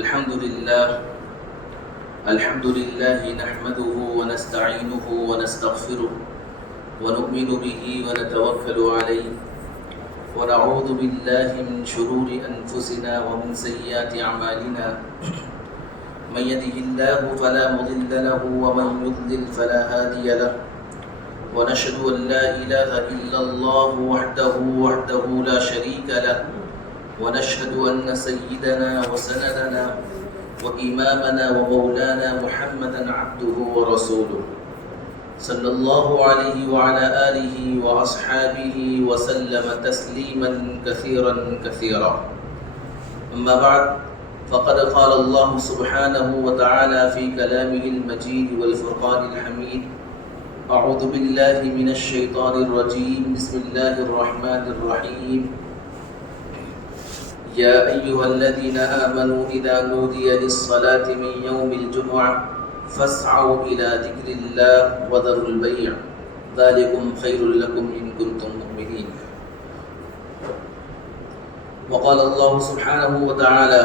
الحمد لله نحمده ونستعينه ونستغفره ونؤمن به ونتوكل عليه ونعوذ بالله من شرور أنفسنا ومن سيئات أعمالنا من يهده الله فلا مضل له ومن يضلل فلا هادي له ونشهد أن لا إله إلا الله وحده لا شريك له ونشهد أن سيدنا وسندنا وإمامنا ومولانا محمدا عبده ورسوله صلى الله عليه وعلى آله وأصحابه وسلم تسليما كثيرا أما بعد فقد قال الله سبحانه وتعالى في كلامه المجيد والفرقان الحميد أعوذ بالله من الشيطان الرجيم بسم الله الرحمن الرحيم يا أيها الذين آمنوا إذا نودي للصلاة من يوم الجمعة فاسعوا إلى ذكر الله وذروا البيع ذلكم خير لكم إن كنتم مؤمنين. وقال الله سبحانه وتعالى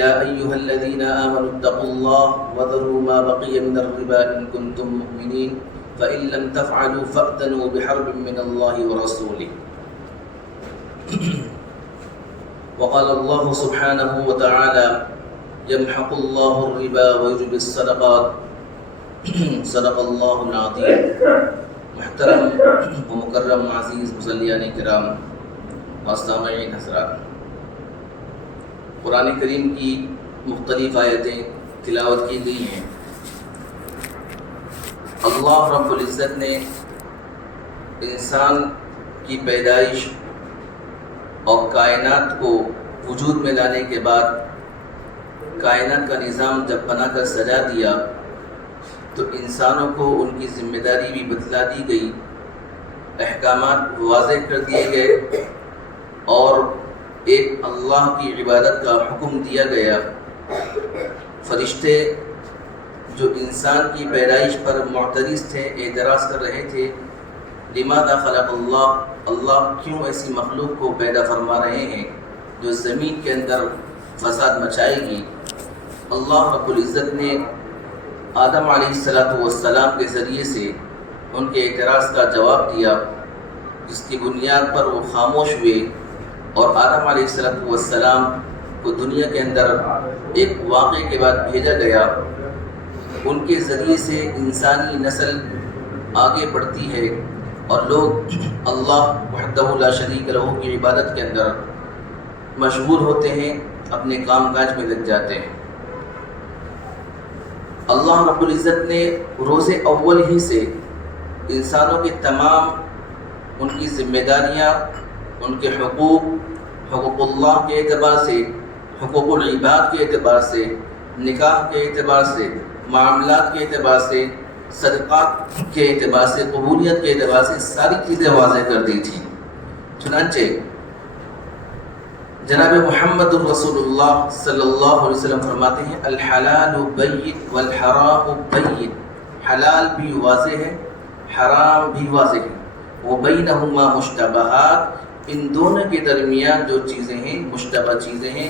يا أيها الذين آمنوا اتقوا الله وذروا ما بقي من الربا إن كنتم مؤمنين فإن لم تفعلوا فأذنوا بحرب من الله ورسوله. وقال الله سبحانه وتعالى يمحق الله الربا ويربي الصدقات صدق الله العظيم. محترم و مکرم عزیز مصلیان کرام و سامعین حضرات، قرآن کریم کی مختلف آیتیں تلاوت کی گئی ہیں. اللہ رب العزت نے انسان کی پیدائش اور کائنات کو وجود میں لانے کے بعد کائنات کا نظام جب بنا کر سجا دیا تو انسانوں کو ان کی ذمہ داری بھی بتلا دی گئی، احکامات واضح کر دیے گئے اور ایک اللہ کی عبادت کا حکم دیا گیا. فرشتے جو انسان کی پیدائش پر معترض تھے، اعتراض کر رہے تھے، لماذا خلق اللہ کیوں ایسی مخلوق کو پیدا فرما رہے ہیں جو زمین کے اندر فساد مچائے گی. اللہ رب العزت نے آدم علیہ السلام کے ذریعے سے ان کے اعتراض کا جواب دیا، جس کی بنیاد پر وہ خاموش ہوئے اور آدم علیہ السلام کو دنیا کے اندر ایک واقعے کے بعد بھیجا گیا. ان کے ذریعے سے انسانی نسل آگے بڑھتی ہے اور لوگ اللہ وحدہ لا شریک لہ کی عبادت کے اندر مشغول ہوتے ہیں، اپنے کام کاج میں لگ جاتے ہیں. اللہ رب العزت نے روز اول ہی سے انسانوں کے تمام ان کی ذمہ داریاں، ان کے حقوق اللہ کے اعتبار سے، حقوق العباد کے اعتبار سے، نکاح کے اعتبار سے، معاملات کے اعتبار سے، صدقات کے اعتبار سے، قبولیت کے اعتبار سے ساری چیزیں واضح کر دی تھیں. چنانچہ جناب محمد الرسول اللہ صلی اللہ علیہ وسلم فرماتے ہیں الحلال بین والحرام بین، حلال بھی واضح ہے، حرام بھی واضح ہے. وبینہما مشتبہات، ان دونوں کے درمیان جو چیزیں ہیں مشتبہ چیزیں ہیں.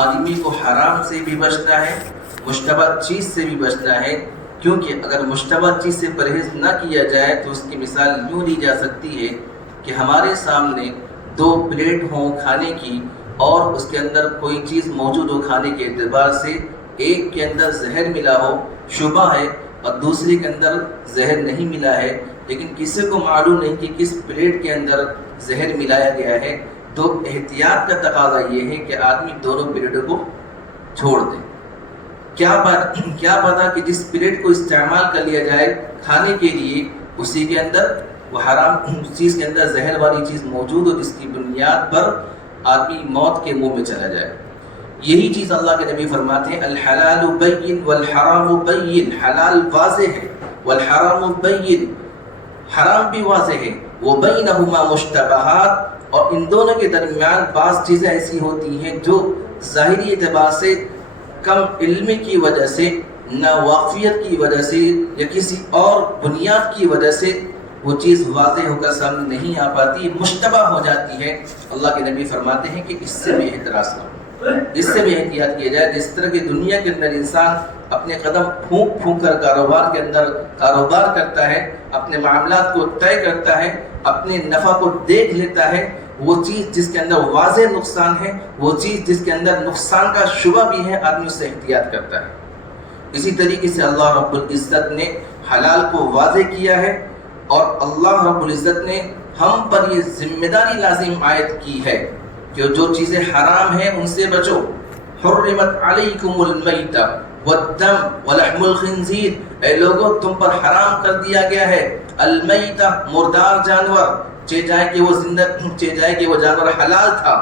آدمی کو حرام سے بھی بچنا ہے، مشتبہ چیز سے بھی بچنا ہے، کیونکہ اگر مشتبہ چیز سے پرہیز نہ کیا جائے تو اس کی مثال یوں لی جا سکتی ہے کہ ہمارے سامنے دو پلیٹ ہوں کھانے کی اور اس کے اندر کوئی چیز موجود ہو کھانے کے اعتبار سے، ایک کے اندر زہر ملا ہو، شبہ ہے، اور دوسری کے اندر زہر نہیں ملا ہے، لیکن کسی کو معلوم نہیں کہ کس پلیٹ کے اندر زہر ملایا گیا ہے. تو احتیاط کا تقاضا یہ ہے کہ آدمی دونوں پلیٹوں کو چھوڑ دے. کیا پتا کہ جس پلیٹ کو استعمال کر لیا جائے کھانے کے لیے اسی کے اندر وہ حرام چیز کے اندر زہر والی چیز موجود ہو، جس کی بنیاد پر آدمی موت کے منہ میں چلا جائے. یہی چیز اللہ کے نبی فرماتے ہیں الحلال بین والحرام بین، حلال واضح ہے، والحرام بین، حرام بھی واضح ہے. وبینہما مشتبہات، اور ان دونوں کے درمیان بعض چیزیں ایسی ہوتی ہیں جو ظاہری اعتبار سے کم علمی کی وجہ سے، ناواقفیت کی وجہ سے یا کسی اور بنیاد کی وجہ سے وہ چیز واضح ہو کر سامنے نہیں آ پاتی، مشتبہ ہو جاتی ہے. اللہ کے نبی فرماتے ہیں کہ اس سے بھی احتراز کرو. اس سے بھی احتیاط کیا جائے. جس طرح کی دنیا کے اندر انسان اپنے قدم پھونک پھونک کر کاروبار کے اندر کاروبار کرتا ہے، اپنے معاملات کو طے کرتا ہے، اپنے نفع کو دیکھ لیتا ہے، وہ چیز جس کے اندر واضح نقصان ہے، وہ چیز جس کے اندر نقصان کا شبہ بھی ہے، آدمی اس سے احتیاط کرتا ہے. اسی طریقے سے اللہ رب العزت نے حلال کو واضح کیا ہے، اور اللہ رب العزت نے ہم پر یہ ذمہ داری لازم عائد کی ہے کہ جو چیزیں حرام ہیں ان سے بچو. حرمت علیکم المیتہ والدم ولحم الخنزیر، اے لوگوں تم پر حرام کر دیا گیا ہے المیتہ مردار جانور، چاہے کہ وہ زندہ چاہے کہ وہ جانور حلال تھا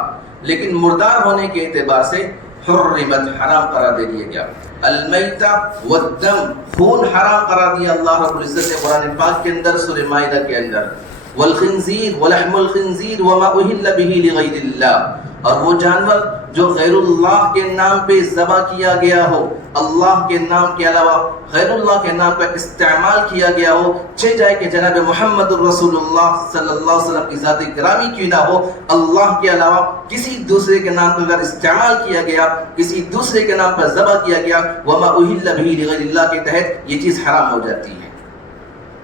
لیکن مردار ہونے کے اعتبار سے حرمت حرام قرار دے دیا گیا. المیتہ والدم خون حرام قرار دیا اللہ رب العزت نے قرآن پاک کے اندر سورہ مائدہ کے اندر. والخنزیر ولحم الخنزیر وما اہل بہ لغیر اللہ، اور وہ جانور جو غیر اللہ کے نام پہ ذبح کیا گیا ہو، اللہ کے نام کے علاوہ غیر اللہ کے نام پر استعمال کیا گیا ہو، چاہے کہ جناب محمد الرسول اللہ صلی اللہ علیہ وسلم کی ذات گرامی کیوں نہ ہو، اللہ کے علاوہ کسی دوسرے کے نام پر اگر استعمال کیا گیا، کسی دوسرے کے نام پر ذبح کیا گیا، وما اہل بہ لغیر اللہ کے تحت یہ چیز حرام ہو جاتی ہے.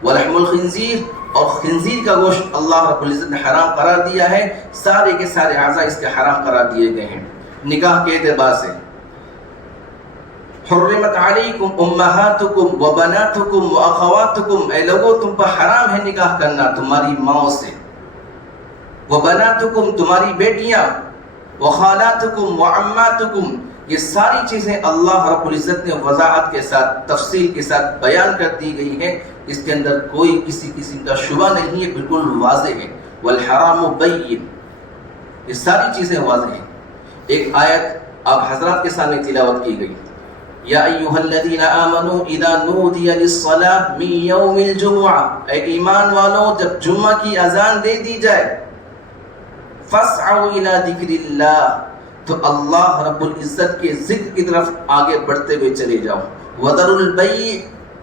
ولحم الخنزیر، اور خنزیر کا گوشت اللہ رب العزت نے حرام قرار دیا ہے. سارے کے سارے اعضاء اس کے حرام قرار دیے گئے ہیں نکاح کے اعتبار سے. حرمت علیکم امہاتکم وبناتکم واخواتکم، اے لوگوں تم پر حرام ہے نکاح کرنا تمہاری ماؤں سے. وبناتکم تمہاری بیٹیاں، وخالاتکم وعماتکم، یہ ساری چیزیں اللہ رب العزت نے وضاحت کے ساتھ تفصیل کے ساتھ بیان کر دی گئی ہیں. اس کے اندر کوئی کسی قسم کا شبہ نہیں ہے، بالکل واضح ہے. والحرام بین، یہ ساری چیزیں واضح ہیں. ایک آیت آپ حضرات کے سامنے تلاوت کی گئی، یا ایھا الذین آمنوا اذا نودی للصلاۃ من یوم الجمعہ، اے ایمان والوں جب جمعہ کی اذان دے دی جائے، فاسعوا الی ذکر اللہ، تو اللہ رب العزت کے ذکر کی طرف آگے بڑھتے ہوئے چلے جاؤ. وذروا البیع،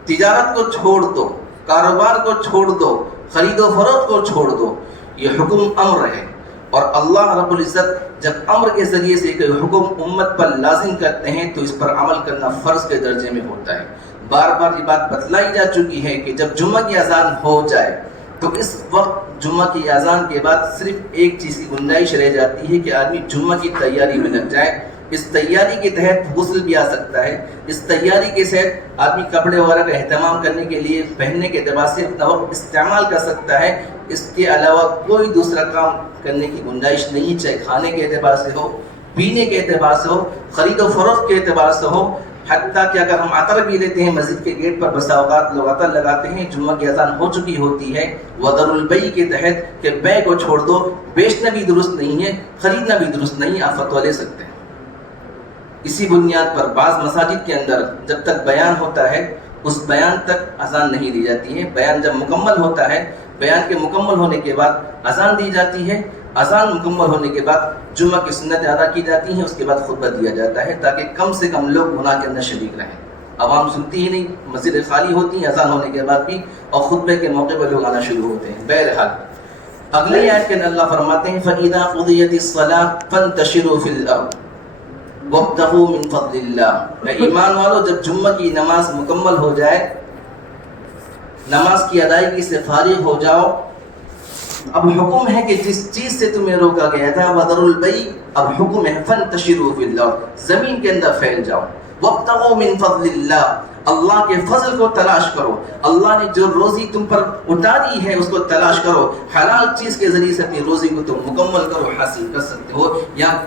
تجارت کو چھوڑ دو، کاروبار کو چھوڑ دو، خرید و فروخت کو چھوڑ دو. یہ حکم امر ہے، اور اللہ رب العزت جب امر کے ذریعے سے کوئی حکم امت پر لازم کرتے ہیں تو اس پر عمل کرنا فرض کے درجے میں ہوتا ہے. بار بار یہ بات بتلائی جا چکی ہے کہ جب جمعہ کی اذان ہو جائے تو اس وقت جمعہ کی اذان کے بعد صرف ایک چیز کی گنجائش رہ جاتی ہے کہ آدمی جمعہ کی تیاری میں لگ جائے. اس تیاری کے تحت غسل بھی آ سکتا ہے، اس تیاری کے تحت آدمی کپڑے وغیرہ کا اہتمام کرنے کے لیے پہننے کے اعتبار سے اپنا وقت استعمال کر سکتا ہے. اس کے علاوہ کوئی دوسرا کام کرنے کی گنجائش نہیں، چاہے کھانے کے اعتبار سے ہو، پینے کے اعتبار سے ہو، خرید و فروخت کے اعتبار سے ہو. حتیٰ کہ اگر ہم عطر بھی لیتے ہیں مسجد کے گیٹ پر بسا اوقات لوگ عطر لگاتے ہیں، جمعہ کی اذان ہو چکی ہوتی ہے. وذروا البیع کے تحت کہ بیع کو چھوڑ دو، بیچنا بھی درست نہیں ہے، خریدنا بھی درست نہیں، آپ فتویٰ لے سکتے ہیں. اسی بنیاد پر بعض مساجد کے اندر جب تک بیان ہوتا ہے اس بیان تک اذان نہیں دی جاتی ہے. بیان جب مکمل ہوتا ہے، بیان کے مکمل ہونے کے بعد اذان دی جاتی ہے. اذان مکمل ہونے کے بعد جمعہ کی سنت ادا کی جاتی ہیں، اس کے بعد خطبہ دیا جاتا ہے تاکہ کم سے کم لوگ گناہ کے اندر شریک رہیں. عوام سنتی ہی نہیں، مسجدیں خالی ہوتی ہیں اذان ہونے کے بعد بھی، اور خطبے کے موقع پر لوگ آنا شروع ہوتے ہیں. بہرحال اگلی آیت کے اندر اللہ فرماتے ہیں فَإِذَا قُضِيَتِ الصَّلَاةُ فَانتَشِرُوا فِي الْأَرْضِ وَابْتَغُوا مِن فَضْلِ اللَّهِ. اے ایمان والو جب جمعہ کی نماز مکمل ہو جائے، نماز کی ادائیگی سے فارغ ہو جاؤ، اب حکم ہے کہ جس چیز سے تمہیں روکا گیا تھا وَذَرُوا الْبَيْعَ، اب حکم ہے فَانتَشِرُوا فِي الْأَرْضِ، زمین کے اندر پھیل جاؤ. وَابْتَغُوا مِن فَضْلِ اللَّهِ، اللہ کے فضل کو تلاش کرو. اللہ نے جو روزی تم پر اتاری ہے اس کو تلاش کرو. حلال چیز کے ذریعے سے اپنی روزی کو تم مکمل کرو، حاصل کر سکتے ہو. یہاں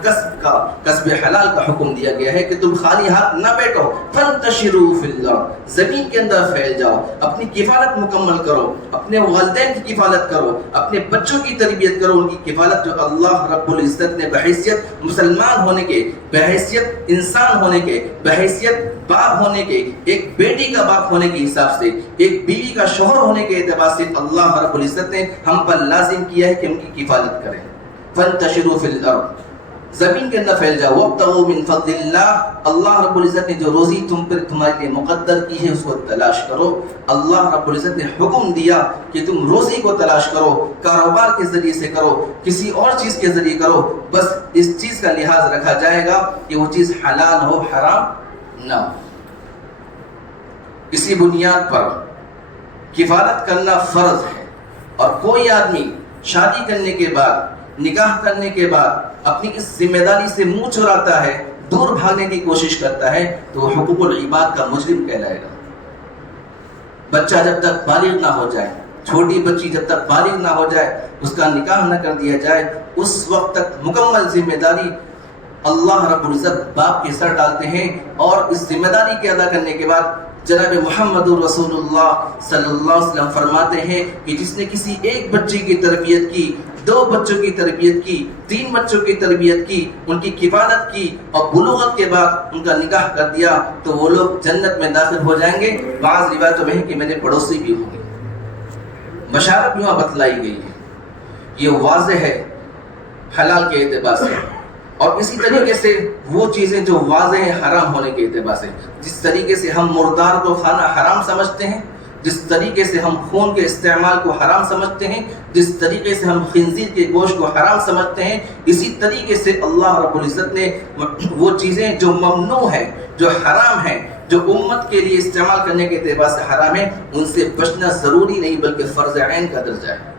کسب حلال کا حکم دیا گیا ہے کہ تم خالی ہاتھ نہ بیٹھو. فَانتَشِرُوا فِي الْأَرْضِ، زمین کے اندر پھیل جاؤ، اپنی کفالت مکمل کرو، اپنے والدین کی کفالت کرو، اپنے بچوں کی تربیت کرو. ان کی کفالت جو اللہ رب العزت نے بحیثیت مسلمان ہونے کے، بحیثیت انسان ہونے کے، بحیثیت باپ ہونے کے، ایک بیٹی کا باپ ہونے کے حساب سے، ایک بیوی کا شوہر ہونے کے اعتبار سے اللہ رب العزت نے ہم پر لازم کیا ہے کہ ان کی کفالت کریں. فَانتَشِرُوا فِي الْأَرْضِ، زمین کے اندر پھیل جاؤ. وابتغوا من فضل اللہ، اللہ رب العزت نے جو روزی تم پر تمہارے لیے مقدر کی ہے اس کو تلاش کرو. اللہ رب العزت نے حکم دیا کہ تم روزی کو تلاش کرو، کاروبار کے ذریعے سے کرو، کسی اور چیز کے ذریعے کرو، بس اس چیز کا لحاظ رکھا جائے گا کہ وہ چیز حلال ہو، حرام نہ ہو. اسی بنیاد پر کفالت کرنا فرض ہے. اور کوئی آدمی شادی کرنے کے بعد، نکاح کرنے کے بعد اپنی اس ذمہ داری سے منہ چراتا ہے، دور بھاگنے کی کوشش کرتا ہے، تو وہ حقوق العباد کا مجرم کہلائے گا. بچہ جب تک بالغ نہ ہو جائے، چھوٹی بچی جب تک بالغ نہ ہو جائے، اس کا نکاح نہ کر دیا جائے، اس وقت تک مکمل ذمہ داری اللہ رب العزت باپ کے سر ڈالتے ہیں. اور اس ذمہ داری کے ادا کرنے کے بعد جناب محمد رسول اللہ صلی اللہ علیہ وسلم فرماتے ہیں کہ جس نے کسی ایک بچے کی تربیت کی، 2 بچوں کی تربیت کی، 3 بچوں کی تربیت کی، ان کی کفالت کی اور بلوغت کے بعد ان کا نکاح کر دیا، تو وہ لوگ جنت میں داخل ہو جائیں گے. بعض روایتوں میں ہے کہ میرے پڑوسی بھی ہوں گے. بشارت یوں بتلائی گئی ہے. یہ واضح ہے حلال کے اعتبار سے. اور اسی طریقے سے وہ چیزیں جو واضح ہیں حرام ہونے کے اعتبار سے، جس طریقے سے ہم مردار کو کھانا حرام سمجھتے ہیں، جس طریقے سے ہم خون کے استعمال کو حرام سمجھتے ہیں، جس طریقے سے ہم خنزیر کے گوشت کو حرام سمجھتے ہیں، اسی طریقے سے اللہ رب العزت نے وہ چیزیں جو ممنوع ہیں، جو حرام ہیں، جو امت کے لیے استعمال کرنے کے اعتبار سے حرام ہیں، ان سے بچنا ضروری نہیں بلکہ فرض عین کا درجہ ہے.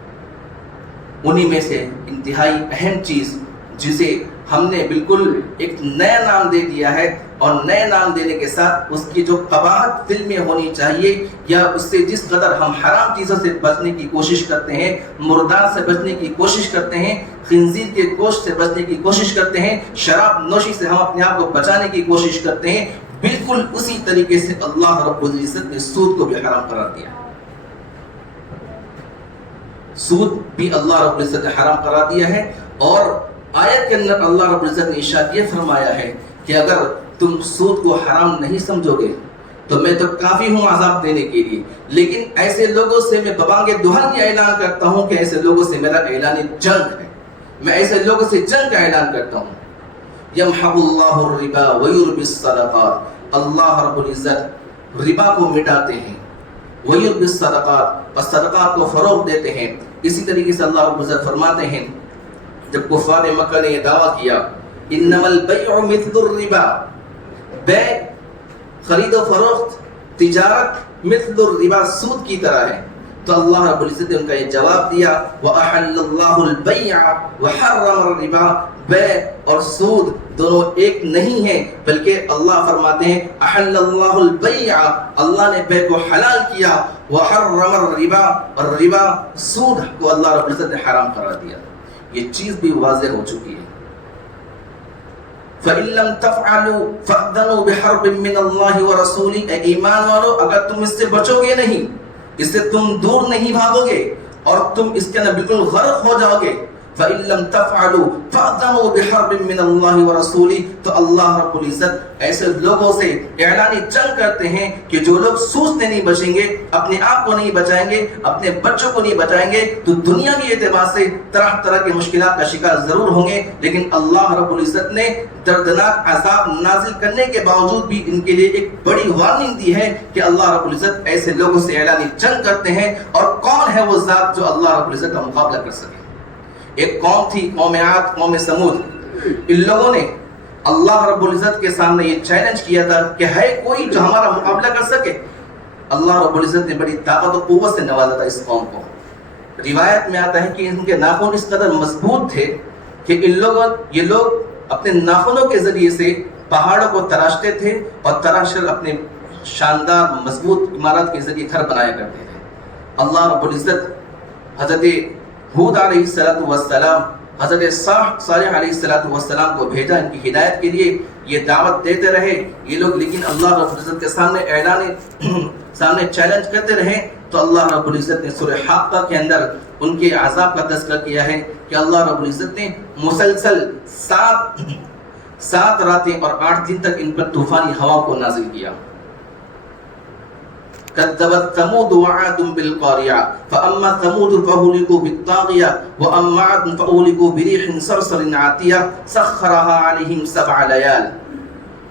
انہی میں سے انتہائی اہم چیز جسے ہم نے بالکل ایک نیا نام دے دیا ہے، اور نئے نام دینے کے ساتھ اس کی جو قباحت دل میں ہونی چاہیے، یا اس سے جس قدر ہم حرام چیزوں سے بچنے کی کوشش کرتے ہیں، مردار سے بچنے کی کوشش کرتے ہیں، خنزیر کے گوشت سے بچنے کی کوشش کرتے ہیں، شراب نوشی سے ہم اپنے آپ کو بچانے کی کوشش کرتے ہیں، بالکل اسی طریقے سے اللہ رب العزت نے سود کو بھی حرام قرار دیا. سود بھی اللہ رب العزت نے حرام قرار دیا ہے. اور آیت کے اندر اللہ رب العزت نے ارشاد یہ فرمایا ہے کہ اگر تم سود کو حرام نہیں سمجھو گے تو میں تو کافی ہوں عذاب دینے کے لیے، لیکن ایسے لوگوں سے میں ببانگ دہل یہ اعلان کرتا ہوں کہ ایسے لوگوں سے میرا اعلان جنگ ہے. میں ایسے لوگوں سے جنگ کا اعلان کرتا ہوں. یمحق اللہ الربا ویربی الصدقات، اللہ رب العزت ربا کو مٹاتے ہیں، ویربی الصدقات، اور صدقات کو فروغ دیتے ہیں. اسی طریقے سے اللہ رب العزت فرماتے ہیں جب کفار مکہ نے یہ دعویٰ کیا انما البیع مثل الربا، بیع، خرید و فروخت، تجارت مثل الربا، سود کی طرح ہے، تو اللہ رب العزت نے ان کا یہ جواب دیا وَأَحَلَّ اللَّهُ الْبَيْعَ وَحَرَّمَ الرِّبَا، بیع اور سود دونوں ایک نہیں ہیں، بلکہ اللہ فرماتے ہیں احل اللہ البیع، اللہ نے بیع کو حلال کیا، وحرم الربا، اور ربا سود کو اللہ رب العزت نے حرام قرار دیا. یہ چیز بھی واضح ہو چکی ہے. فَإِن لَّمْ تَفْعَلُوا فَأْذَنُوا بِحَرْبٍ مِّنَ اللَّهِ وَرَسُولِهِ، اے ایمان والو اگر تم اس سے بچو گے نہیں، اس سے تم دور نہیں بھاگو گے اور تم اس کے اندر بالکل غرق ہو جاؤ گے، فَإِن لَّمْ تَفْعَلُوا فَأْذَنُوا بِحَرْبٍ مِّنَ اللَّهِ وَرَسُولِهِ، تو اللہ رب العزت ایسے لوگوں سے اعلانی جنگ کرتے ہیں کہ جو لوگ سود سے نہیں بچیں گے، اپنے آپ کو نہیں بچائیں گے، اپنے بچوں کو نہیں بچائیں گے، تو دنیاوی اعتبار سے طرح طرح کے مشکلات کا شکار ضرور ہوں گے. لیکن اللہ رب العزت نے دردناک عذاب نازل کرنے کے باوجود بھی ان کے لیے ایک بڑی وارننگ دی ہے کہ اللہ رب العزت ایسے لوگوں سے اعلانی جنگ کرتے ہیں. اور کون ہے وہ ذات جو اللہ رب العزت کا مقابلہ کر سکے؟ ایک قوم تھی، قوم عاد، قوم سمود. ان لوگوں نے اللہ رب العزت کے سامنے یہ چیلنج کیا تھا کہ ہے کوئی جو ہمارا مقابلہ کر سکے؟ اللہ رب العزت نے بڑی طاقت و قوت سے نوازا تھا اس قوم کو. روایت میں آتا ہے کہ ان کے ناخن اس قدر مضبوط تھے کہ یہ لوگ اپنے ناخنوں کے ذریعے سے پہاڑوں کو تراشتے تھے اور تراش کر اپنے شاندار مضبوط عمارت کے ذریعے گھر بنایا کرتے تھے. اللہ رب العزت حضرت ہود علیہ السلام، حضرت صالح علیہ السلام کو بھیجا ان کی ہدایت کے لیے. یہ دعوت دیتے رہے یہ لوگ، لیکن اللہ رب العزت کے سامنے چیلنج کرتے رہے. تو اللہ رب العزت نے سورہ حاقہ کے اندر ان کے عذاب کا تذکرہ کیا ہے کہ اللہ رب العزت نے مسلسل 7 راتیں اور 8 دن تک ان پر طوفانی ہوا کو نازل کیا. كذبت ثمود وعاد بالقارعة فأما ثمود فأهلكوا بالطاغية وأما عاد فأهلكوا بريح صرصر عاتية سخرها عليهم 7 ليال.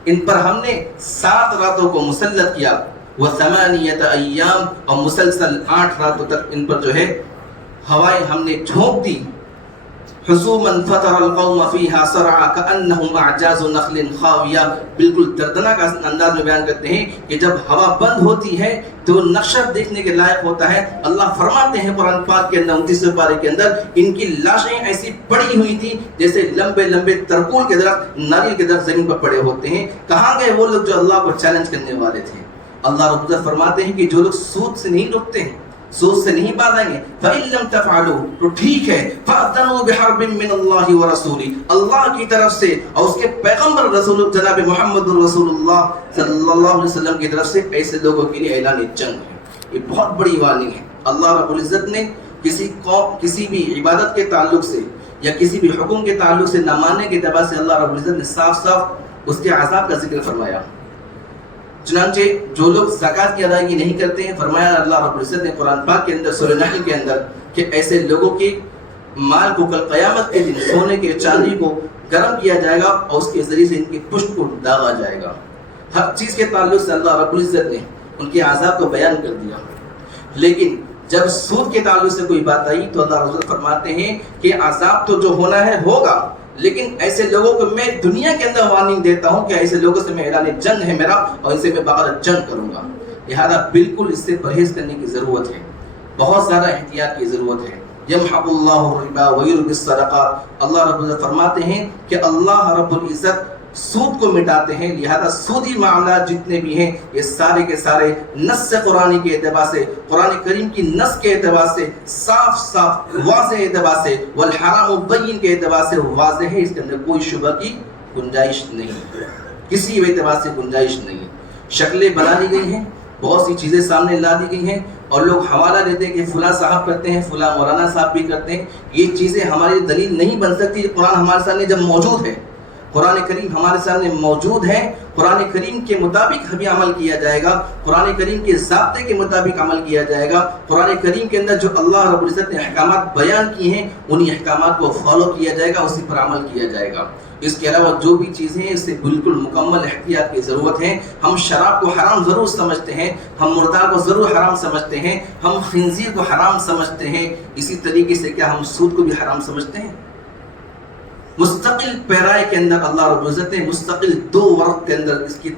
ان پر ہم نے 7 راتوں کو مسلط کیا، و8 ایام، اور مسلسل 8 راتوں تک ان پر جو ہے ہوائیں ہم نے جھونک دی. حزوما فطر القوم فيها صرعا كأنهم اعجاز نخل خاویہ. بالکل دردناک انداز میں بیان کرتے ہیں کہ جب ہوا بند ہوتی ہے تو نقشہ دیکھنے کے لائق ہوتا ہے. اللہ فرماتے ہیں قرآن پاک کے اندر 29 پارے کے اندر، ان کی لاشیں ایسی پڑی ہوئی تھی جیسے لمبے لمبے ترکول کے درخت، ناریل کے درخت زمین پر پڑے ہوتے ہیں. کہاں گئے وہ لوگ جو اللہ کو چیلنج کرنے والے تھے؟ اللہ رب العزت فرماتے ہیں کہ جو لوگ سود سے نہیں رکتے ہیں، سود سے نہیں باز آئیں گے، فَإِن لَمْ تَفْعَلُوا، تو ٹھیک ہے، فَأْذَنُوا بِحَرْبٍ مِّنَ اللَّهِ وَرَسُولِهِ، اللہ کی طرف سے اور اس کے پیغمبر رسول جناب محمد رسول اللہ صلی اللہ علیہ وسلم کی طرف سے ایسے لوگوں کے لیے اعلان جنگ ہے. یہ بہت بڑی وارننگ ہے. اللہ رب العزت نے کسی قوم، کسی بھی عبادت کے تعلق سے یا کسی بھی حکم کے تعلق سے نہ ماننے کے اعتبار سے اللہ رب العزت نے صاف صاف اس کے عذاب کا ذکر فرمایا. چنانچہ جو لوگ زکوٰۃ کی ادائیگی نہیں کرتے ہیں، فرمایا اللہ رب العزت نے قرآن پاک کے اندر سورہ نحل کے اندر کہ ایسے لوگوں کے مال کو کل قیامت کے دن سونے کے چاندی کو گرم کیا جائے گا اور اس کے ذریعے سے ان کی پشت کو داغا جائے گا. ہر چیز کے تعلق سے اللہ رب العزت نے ان کے عذاب کو بیان کر دیا. لیکن جب سود کے تعلق سے کوئی بات آئی تو اللہ رب العزت فرماتے ہیں کہ عذاب تو جو ہونا ہے ہوگا، لیکن ایسے لوگوں کو میں دنیا کے اندر وارننگ دیتا ہوں کہ ایسے لوگوں سے میں اعلان جنگ ہے میرا اور ان سے میں باقاعدہ جنگ کروں گا. لہذا بالکل اس سے پرہیز کرنے کی ضرورت ہے، بہت زیادہ احتیاط کی ضرورت ہے. یمحق اللہ الربا ویربی الصدقات، اللہ رب العزت فرماتے ہیں کہ اللہ رب العزت سود کو مٹاتے ہیں. لہذا سودی معاملات جتنے بھی ہیں یہ سارے کے سارے نص قرآنی کے اعتبار سے، قرآن کریم کی نص کے اعتبار سے صاف صاف واضح اعتبار سے، والحرام بین کے اعتبار سے واضح ہے. اس کے اندر کوئی شبہ کی گنجائش نہیں، کسی بھی اعتبار سے گنجائش نہیں. شکلیں بنا دی گئی ہیں، بہت سی چیزیں سامنے لا دی گئی ہیں اور لوگ حوالہ دیتے ہیں کہ فلاں صاحب کرتے ہیں، فلاں مولانا صاحب بھی کرتے ہیں. یہ چیزیں ہماری دلیل نہیں بن سکتی. قرآن ہمارے سامنے جب موجود ہے، قرآن کریم ہمارے سامنے موجود ہے، قرآن کریم کے مطابق ہمیں عمل کیا جائے گا، قرآن کریم کے ضابطے کے مطابق عمل کیا جائے گا. قرآن کریم کے اندر جو اللہ رب العزت نے احکامات بیان کیے ہیں انہی احکامات کو فالو کیا جائے گا، اسی پر عمل کیا جائے گا. اس کے علاوہ جو بھی چیزیں ہیں اس سے بالکل مکمل احتیاط کی ضرورت ہے. ہم شراب کو حرام ضرور سمجھتے ہیں، ہم مردار کو ضرور حرام سمجھتے ہیں، ہم خنزیر کو حرام سمجھتے ہیں، اسی طریقے سے کیا ہم سود کو بھی حرام سمجھتے ہیں؟ مستقل پیرائے کے اندر اللہ رب العزت نے مستقل 2 ورق کے اندر اس کی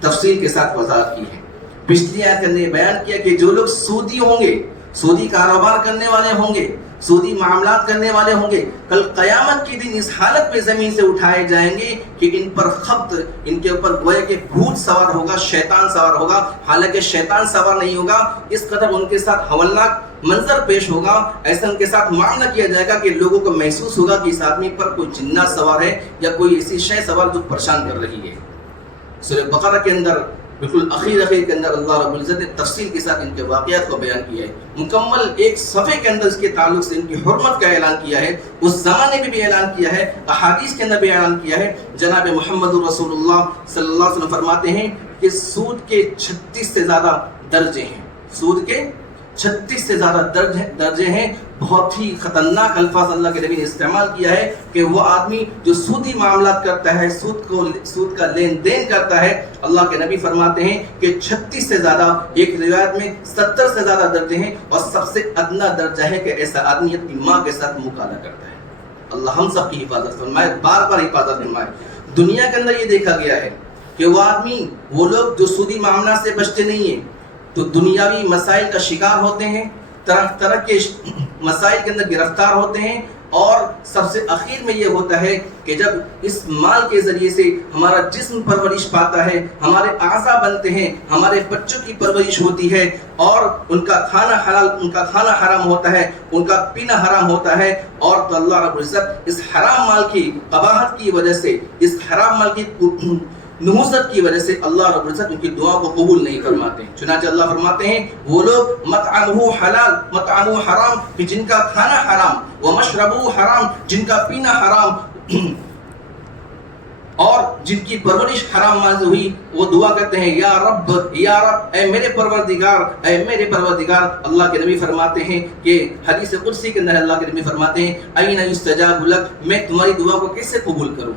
تفصیل کے ساتھ وضاحت کی ہے. پچھلی آیت نے بیان کیا کہ جو لوگ سودی ہوں گے، سودی کاروبار کرنے والے ہوں گے، سودی معاملات کرنے والے ہوں گے، کل قیامت کے دن اس حالت پہ زمین سے اٹھائے جائیں گے کہ ان پر خبط، ان کے اوپر گویا کہ بھوت سوار ہوگا، شیطان سوار ہوگا. حالانکہ شیطان سوار نہیں ہوگا، اس قدر ان کے ساتھ ہولناک منظر پیش ہوگا، ایسا ان کے ساتھ معاملہ کیا جائے گا کہ لوگوں کو محسوس ہوگا کہ اس آدمی پر کوئی جنات سوار ہے یا کوئی ایسی شے سوار جو پریشان کر رہی ہے. سورہ بقرہ کے اندر بالکل اخیر کے اندر اللہ رب العزت نے تفصیل کے ساتھ ان کے واقعات کو بیان کیا ہے. مکمل ایک صفحے کے اندر اس کے تعلق سے ان کی حرمت کا اعلان کیا ہے، اس زمانے میں بھی اعلان کیا ہے، احادیث کے اندر بھی اعلان کیا ہے. جناب محمد رسول اللہ صلی اللہ علیہ وسلم فرماتے ہیں کہ سود کے 36 سے زیادہ درجے ہیں، سود کے 36 سے زیادہ درجے ہیں. بہت ہی خطرناک الفاظ اللہ کے نبی نے استعمال کیا ہے کہ وہ آدمی جو سودی معاملات کرتا ہے، سود کا لین دین کرتا ہے، اللہ کے نبی فرماتے ہیں کہ 36 سے زیادہ، ایک روایت میں 70 سے زیادہ درجے ہیں، اور سب سے ادنا درجہ ہے کہ ایسا آدمی اپنی ماں کے ساتھ مکالمہ کرتا ہے. اللہ ہم سب کی حفاظت فرمائے، بار بار حفاظت فرمائے. دنیا کے اندر یہ دیکھا گیا ہے کہ وہ آدمی، وہ لوگ جو سودی معاملات سے بچتے نہیں ہیں تو دنیاوی مسائل کا شکار ہوتے ہیں، طرح طرح کے مسائل کے اندر گرفتار ہوتے ہیں. اور سب سے اخیر میں یہ ہوتا ہے کہ جب اس مال کے ذریعے سے ہمارا جسم پرورش پاتا ہے، ہمارے اعضاء بنتے ہیں، ہمارے بچوں کی پرورش ہوتی ہے، اور ان کا کھانا حلال، ان کا کھانا حرام ہوتا ہے، ان کا پینا حرام ہوتا ہے. اور تو اللہ رب العزت اس حرام مال کی قباحت کی وجہ سے، اس حرام مال کی نحوست کی وجہ سے اللہ رب العزت ان کی دعا کو قبول نہیں فرماتے. چنانچہ اللہ فرماتے ہیں وہ لوگ مطعمہ حلال مطعمہ حرام، کہ جن کا کھانا حرام، ومشربہ حرام، جن کا پینا حرام، اور جن کی پرورش حرام مال سے ہوئی وہ دعا کرتے ہیں یا رب اے میرے پروردگار، اے میرے پروردگار۔ اللہ کے نبی فرماتے ہیں کہ حدیث قدسی کے اندر اللہ کے نبی فرماتے ہیں این یستجاب لک، میں تمہاری دعا کو کیسے قبول کروں؟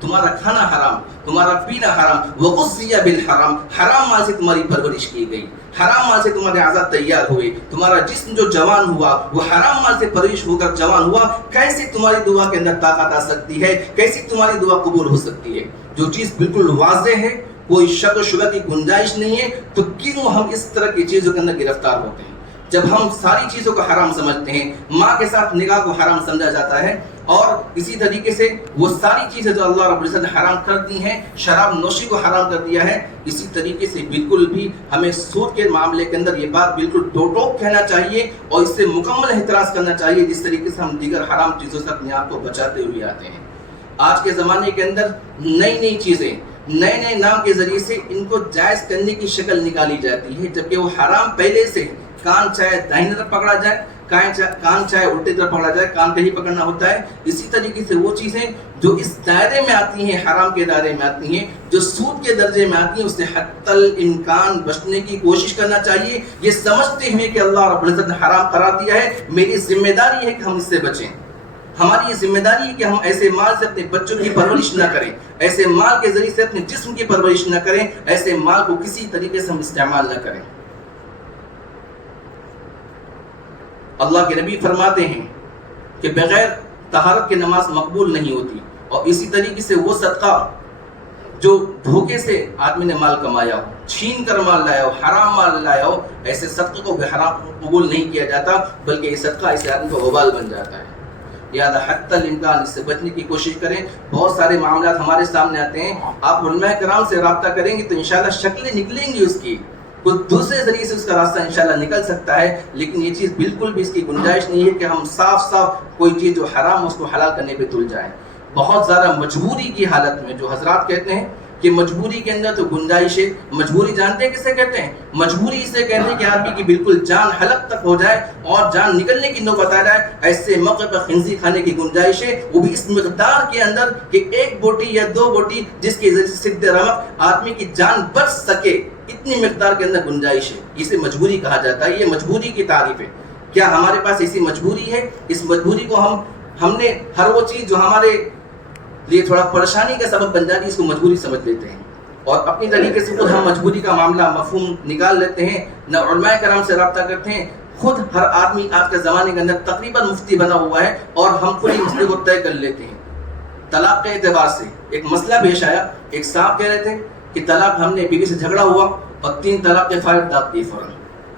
تمہارا کھانا حرام، تمہارا پینا حرام، وغذی بالحرام، حرام مال سے تمہاری پرورش کی گئی، حرام مال سے تمہارے اعضاء تیار ہوئے، تمہارا جسم جو جوان ہوا وہ حرام مال سے پرورش ہو کر جوان ہوا، کیسے تمہاری دعا کے اندر طاقت آ سکتی ہے؟ کیسی تمہاری دعا قبول ہو سکتی ہے؟ جو چیز بالکل واضح ہے، کوئی شک و شبہ کی گنجائش نہیں ہے، تو کیوں ہم اس طرح کی چیزوں کے اندر گرفتار ہوتے ہیں؟ جب ہم ساری چیزوں کو حرام سمجھتے ہیں، ماں کے ساتھ نکاح کو حرام سمجھا جاتا ہے، اور اسی طریقے سے وہ ساری چیزیں جو اللہ رب العزت نے حرام کر دی ہیں، شراب نوشی کو حرام کر دیا ہے، اسی طریقے سے بالکل بھی ہمیں سود کے معاملے کے اندر یہ بات بالکل ٹوک کہنا چاہیے اور اس سے مکمل احتراز کرنا چاہیے، جس طریقے سے ہم دیگر حرام چیزوں سے اپنے آپ کو بچاتے ہوئے آتے ہیں۔ آج کے زمانے کے اندر نئی چیزیں نئے نام کے ذریعے سے ان کو جائز کرنے کی شکل نکالی جاتی ہے، جبکہ وہ حرام پہلے سے، کان چاہے دائیں طرف پکڑا جائے، کان چاہے الٹی طرف پکڑا جائے، کان کہیں پکڑنا ہوتا ہے۔ اسی طریقے سے وہ چیزیں جو اس دائرے میں آتی ہیں، حرام کے دائرے میں آتی ہیں، جو سود کے درجے میں آتی ہیں، اس سے حتی الامکان بچنے کی کوشش کرنا چاہیے، یہ سمجھتے ہوئے کہ اللہ رب العزت نے حرام قرار دیا ہے، میری ذمہ داری ہے کہ ہم اس سے بچیں۔ ہماری یہ ذمہ داری ہے کہ ہم ایسے مال سے اپنے بچوں کی پرورش نہ کریں، ایسے مال کے ذریعے سے اپنے جسم کی پرورش نہ کریں، ایسے مال کو کسی طریقے سے ہم استعمال نہ کریں۔ اللہ کے نبی فرماتے ہیں کہ بغیر طہارت کے نماز مقبول نہیں ہوتی، اور اسی طریقے سے وہ صدقہ جو دھوکے سے آدمی نے مال کمایا ہو، چھین کر مال لایا ہو، حرام مال لایا ہو، ایسے صدقے کو حرام قبول نہیں کیا جاتا، بلکہ یہ صدقہ اس آدمی کا وبال بن جاتا ہے۔ یاد حتی الامکان اس سے بچنے کی کوشش کریں۔ بہت سارے معاملات ہمارے سامنے آتے ہیں، آپ علماء کرام سے رابطہ کریں گے تو انشاءاللہ شکلیں نکلیں گی، اس کی کچھ دوسرے ذریعے سے اس کا راستہ انشاءاللہ نکل سکتا ہے، لیکن یہ چیز بالکل بھی اس کی گنجائش نہیں ہے کہ ہم صاف کوئی چیز جو حرام اس کو حلال کرنے پہ تل جائیں۔ بہت زیادہ مجبوری کی حالت میں جو حضرات کہتے ہیں کہ مجبوری کے اندر تو گنجائش ہے، مجبوری جانتے ہیں کسے کہتے ہیں؟ مجبوری اسے کہتے ہیں کہ آدمی کی بالکل جان حلق تک ہو جائے اور جان نکلنے کی نوبت آ جائے، ایسے موقع پر خنزیر کھانے کی گنجائش ہے، وہ بھی اس مقدار کے اندر کہ 1 بوٹی یا 2 بوٹی جس کے ذریعے سے صد رمق آدمی کی جان بچ سکے، اتنی مقدار کے اندر گنجائش ہے، اسے مجبوری کہا جاتا ہے۔ یہ مجبوری کی تعریف ہے۔ کیا ہمارے پاس ایسی مجبوری ہے؟ اس مجبوری کو ہم نے ہر وہ چیز جو ہمارے لیے تھوڑا پریشانی کا سبب بن جاتی ہے اس کو مجبوری سمجھ لیتے ہیں، اور اپنی طریقے سے خود ہم مجبوری کا معاملہ مفہوم نکال لیتے ہیں، نہ علماء کرام سے رابطہ کرتے ہیں۔ خود ہر آدمی آج کے زمانے کے اندر تقریباً مفتی بنا ہوا ہے، اور ہم خود ہی مسئلے کو طے کر لیتے ہیں۔ طلاق کے اعتبار سے ایک مسئلہ پیش آیا، ایک صاحب کہہ رہے تھے کہ طلاق ہم نے بیوی سے جھگڑا ہوا اور 3 طلاق کے فائل ڈال دیے فوراً۔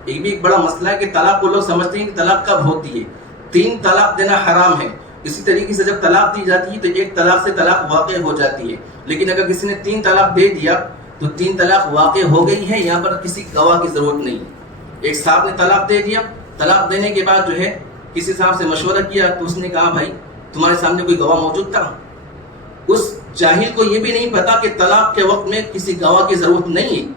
یہ بھی ایک بڑا مسئلہ ہے کہ طلاق کو لوگ سمجھتے ہیں کہ طلاق کب ہوتی ہے، 3 طلاق دینا حرام ہے۔ اسی طریقے سے جب طلاق دی جاتی ہے تو 1 طلاق سے طلاق واقع ہو جاتی ہے، لیکن اگر کسی نے 3 طلاق دے دیا تو 3 طلاق واقع ہو گئی ہے، یہاں پر کسی گواہ کی ضرورت نہیں ہے۔ ایک صاحب نے طلاق دے دیا، طلاق دینے کے بعد جو ہے کسی صاحب سے مشورہ کیا تو اس نے کہا بھائی تمہارے سامنے کوئی گواہ موجود تھا؟ اس جاہل کو یہ بھی نہیں پتا کہ طلاق کے وقت میں کسی گواہ کی ضرورت نہیں ہے۔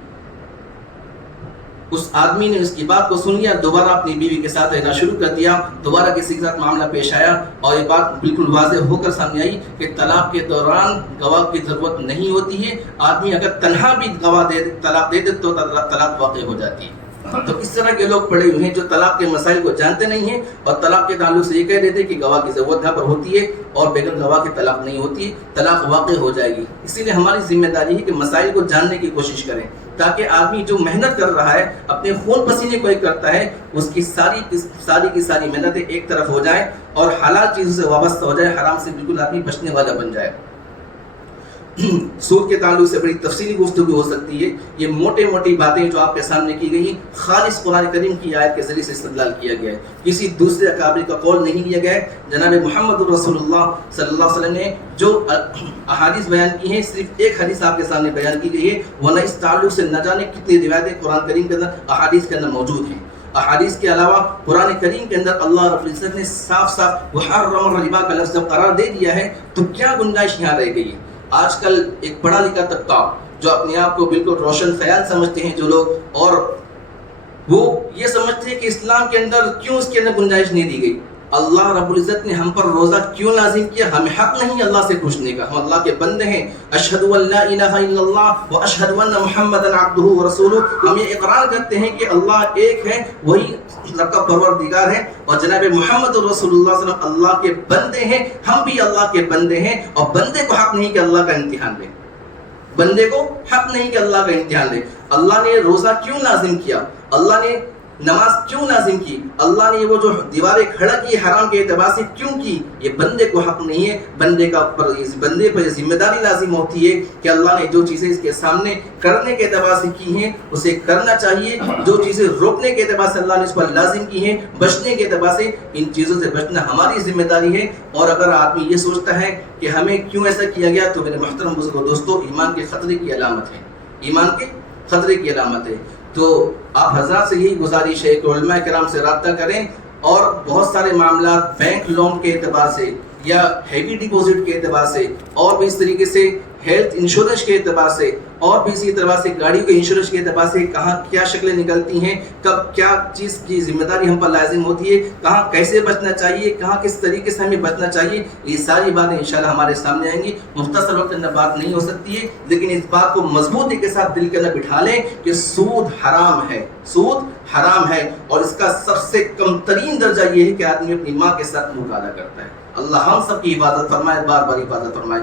اس آدمی نے اس کی بات کو سن لیا، دوبارہ اپنی بیوی کے ساتھ رہنا شروع کر دیا، دوبارہ کسی کے ساتھ معاملہ پیش آیا اور یہ بات بالکل واضح ہو کر سامنے آئی کہ طلاق کے دوران گواہ کی ضرورت نہیں ہوتی ہے، آدمی اگر تنہا بھی گواہ طلاق دے دے تو طلاق واقع ہو جاتی ہے۔ تو اس طرح کے لوگ پڑے ہوئے ہیں جو طلاق کے مسائل کو جانتے نہیں ہیں اور طلاق کے تعلق سے یہ کہہ دیتے کہ گواہ کی ضرورت یہاں پر ہوتی ہے اور بغیر گواہ کی طلاق نہیں ہوتی، طلاق واقع ہو جائے گی۔ اسی لیے ہماری ذمہ داری ہے کہ مسائل کو جاننے کی کوشش کریں، تاکہ آدمی جو محنت کر رہا ہے، اپنے خون پسینے کو ایک کرتا ہے، اس کی ساری کی ساری محنتیں ایک طرف ہو جائیں اور حلال چیزوں سے وابستہ ہو جائے، حرام سے بالکل آدمی بچنے والا بن جائے۔ سود کے تعلق سے بڑی تفصیلی گفتگو ہو سکتی ہے، یہ موٹی باتیں جو آپ کے سامنے کی گئی ہیں خالص قرآن کریم کی آیت کے ذریعے سے استدلال کیا گیا ہے، کسی دوسرے اکابر کا قول نہیں لیا گیا ہے۔ جناب محمد رسول اللہ صلی اللہ علیہ وسلم نے جو احادیث بیان کی ہیں، صرف ایک حدیث آپ کے سامنے بیان کی گئی ہے، ورنہ اس تعلق سے نہ جانے کتنی روایتیں قرآن کریم کے اندر احادیث کے اندر موجود ہیں۔ احادیث کے علاوہ قرآن کریم کے اندر اللہ رب العزت نے صاف وحرم الربا کا لفظ جب قرار دے دیا ہے تو کیا گنجائش یہاں رہ گئی ہے؟ آج کل ایک پڑھا لکھا طبقہ جو اپنے آپ کو بالکل روشن خیال سمجھتے ہیں جو لوگ، اور وہ یہ سمجھتے ہیں کہ اسلام کے اندر کیوں اس کے اندر گنجائش نہیں دی گئی، اللہ رب العزت نے ہم پر روزہ کیوں لازم کیا؟ ہمیں حق نہیں اللہ سے پوچھنے کا، ہم اللہ کے بندے ہیں۔ اشہد ان لا الہ الا اللہ و اشہد ان محمدا عبدہ و رسولہ، ہم یہ اقرار کرتے ہیں کہ اللہ ایک ہے، وہی سب کا پروردگار ہے، اور جناب محمد رسول اللہ صلی اللہ علیہ وسلم اللہ کے بندے ہیں، ہم بھی اللہ کے بندے ہیں۔ اور بندے کو حق نہیں کہ اللہ کا امتحان لے، بندے کو حق نہیں کہ اللہ کا امتحان لے۔ اللہ نے روزہ کیوں لازم کیا؟ اللہ نے نماز کیوں لازم کی؟ اللہ نے وہ جو دیواریں کھڑا کی حرام کے اعتبار سے کیوں کی؟ یہ بندے کو حق نہیں ہے، بندے پر ذمہ داری لازم ہوتی ہے کہ اللہ نے جو چیزیں اس کے سامنے کرنے کے اعتبار سے کی ہیں اسے کرنا چاہیے، جو چیزیں روکنے کے اعتبار سے اللہ نے اس پر لازم کی ہیں، بچنے کے اعتبار سے ان چیزوں سے بچنا ہماری ذمہ داری ہے۔ اور اگر آدمی یہ سوچتا ہے کہ ہمیں کیوں ایسا کیا گیا، تو میرے محترم بزرگوں دوستو، ایمان کے خطرے کی علامت ہے، ایمان کے خطرے کی علامت ہے۔ تو آپ حضرات سے یہی گزارش ہے کہ علماء کرام سے رابطہ کریں، اور بہت سارے معاملات بینک لون کے اعتبار سے یا ہیوی ڈپوزٹ کے اعتبار سے، اور بھی اس طریقے سے ہیلتھ انشورنس کے اعتبار سے، اور بھی اسی طرح سے گاڑیوں کے انشورنس کے اعتبار سے کہاں کیا شکلیں نکلتی ہیں، کب کیا چیز کی ذمہ داری ہم پر لازم ہوتی ہے، کہاں کیسے بچنا چاہیے، کہاں کس طریقے سے ہمیں بچنا چاہیے، یہ ساری باتیں انشاءاللہ ہمارے سامنے آئیں گی۔ مختصر وقت اندر بات نہیں ہو سکتی ہے، لیکن اس بات کو مضبوطی کے ساتھ دل کے اندر بٹھا لیں کہ سود حرام ہے، سود حرام ہے، اور اس کا سب سے کم ترین درجہ یہ ہے کہ آدمی اپنی ماں کے ساتھ مکالمہ کرتا ہے۔ اللہ ہم سب کی حفاظت فرمائے، بار بار حفاظت فرمائے۔